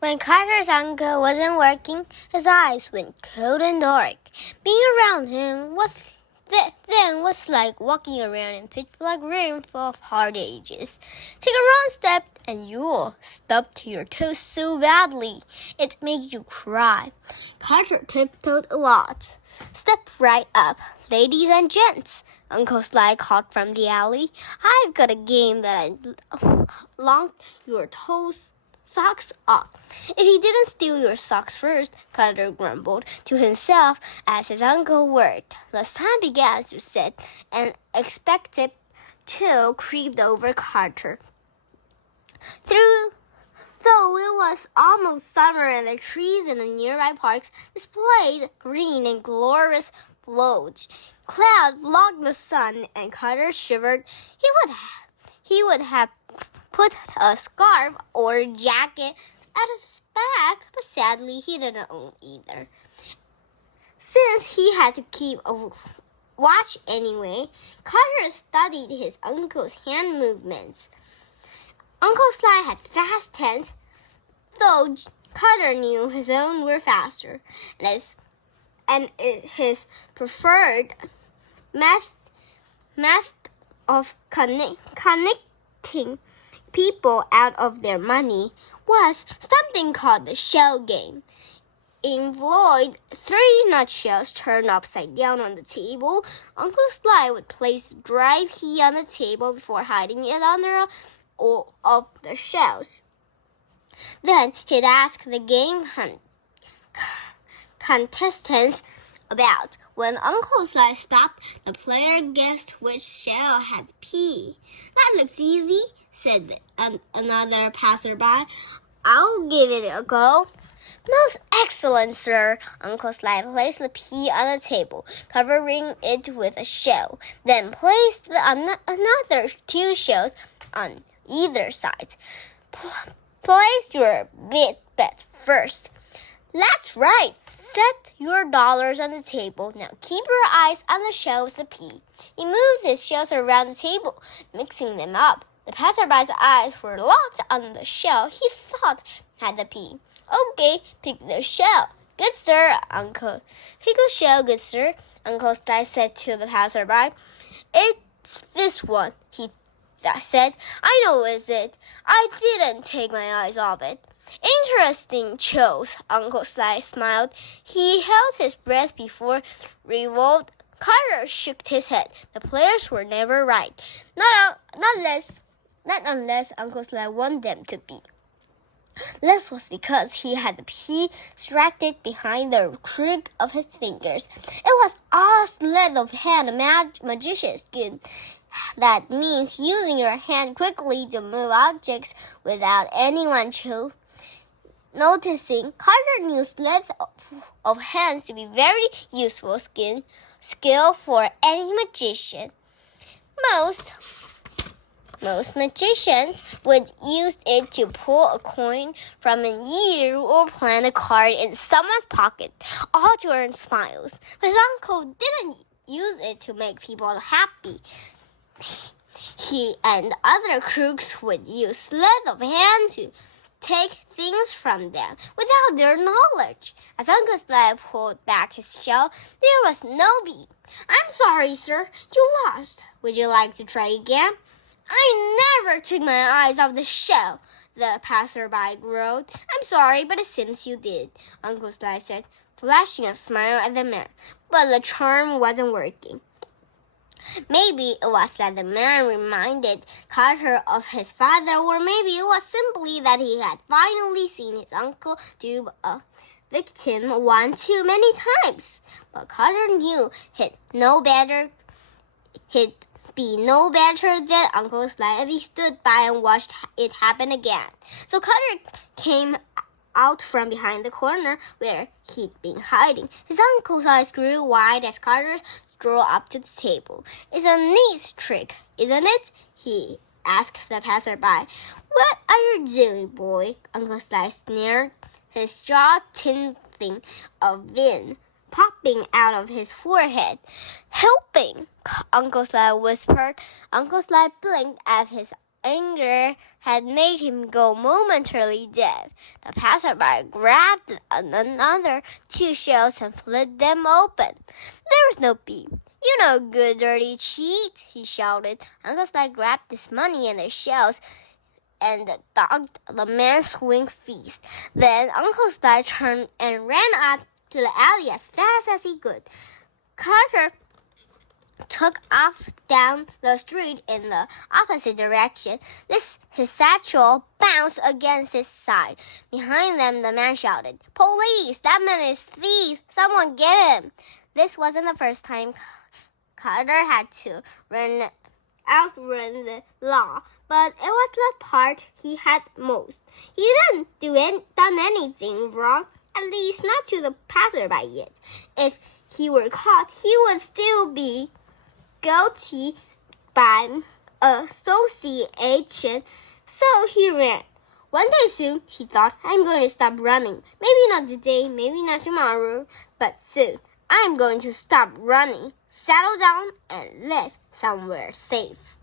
When Carter's uncle wasn't working, his eyes went cold and dark. Being around him was like walking around in pitch-black room full of hard edges. Take a wrong step and you'll stub your toes so badly it makes you cry. Carter tiptoed a lot. Step right up, ladies and gents, Uncle Sly called from the alley. I've got a game that I long your toes socks off. If he didn't steal your socks first, Carter grumbled to himself as his uncle worked. The sun began to set, and expected chill crept over Carter. Though it was almost summer and the trees in the nearby parks displayed green and glorious foliage, clouds blocked the sun, and Carter shivered. He would have put a scarf or jacket out of his bag, but sadly he didn't own either. Since he had to keep a watch anyway, Carter studied his uncle's hand movements. Uncle Sly had fast hands, though Carter knew his own were faster, and his preferred method of connecting people out of their money was something called the shell game. Employed 3 nutshells turned upside down on the table. Uncle Sly would place a dry pea on the table before hiding it under all of the shells. Then he'd ask the game contestants about. When Uncle Sly stopped, the player guessed which shell had pea. That looks easy, said another passerby. I'll give it a go. Most excellent, sir. Uncle Sly placed the pea on the table, covering it with a shell, then placed another 2 shells on either side. Place your bet first. That's right. Set your dollars on the table. Now keep your eyes on the shell with the pea. He moved his shells around the table, mixing them up. The passerby's eyes were locked on the shell he thought had the pea. Okay, pick the shell. Good sir, Uncle. Pick a shell, good sir, Uncle Sly said to the passerby. It's this one, he said. I know it's it. I didn't take my eyes off it. Interesting choice, Uncle Sly smiled. He held his breath before revolved. Carter shook his head. The players were never right. Not unless Uncle Sly wanted them to be. This was because he had the pea strapped behind the crook of his fingers. It was all sleight of hand magician's skill. That means using your hand quickly to move objects without anyone noticing. Carter knew sleight of hands to be very useful skill for any magician. Most magicians would use it to pull a coin from an ear or plant a card in someone's pocket, all to earn smiles. His uncle didn't use it to make people happy. He and other crooks would use sleight of hand to take things from them without their knowledge. As Uncle Sly pulled back his shell, there was no bead. I'm sorry, sir. You lost. Would you like to try again? I never took my eyes off the shell, the passerby growled. I'm sorry, but it seems you did, Uncle Sly said, flashing a smile at the man. But the charm wasn't working. Maybe it was that the man reminded Carter of his father, or maybe it was simply that he had finally seen his uncle do a victim one too many times. But Carter knew he'd be no better than Uncle Sly if he stood by and watched it happen again. So Carter came out from behind the corner where he'd been hiding. His uncle's eyes grew wide as Carter strolled up to the table. It's a neat trick, isn't it? He asked the passerby. What are you doing, boy? Uncle Sly sneered, his jaw twinkling a vein popping out of his forehead. Helping, Uncle Sly whispered. Uncle Sly blinked at his anger had made him go momentarily deaf. The passerby grabbed another 2 shells and flipped them open. There was no bee. "You no good dirty cheat," he shouted. Uncle Sly grabbed his money and the shells and dogged the man's swing feast. Then Uncle Sly turned and ran up to the alley as fast as he could. Carter took off down the street in the opposite direction. His satchel bounced against his side. Behind them, the man shouted, "Police! That man is a thief! Someone get him!" This wasn't the first time Carter had to outrun the law, but it was the part he had most. He hadn't done anything wrong, at least not to the passerby yet. If he were caught, he would still be guilty by association, so he ran. One day soon, he thought, "I'm going to stop running. Maybe not today, maybe not tomorrow, but soon. I'm going to stop running, settle down, and live somewhere safe."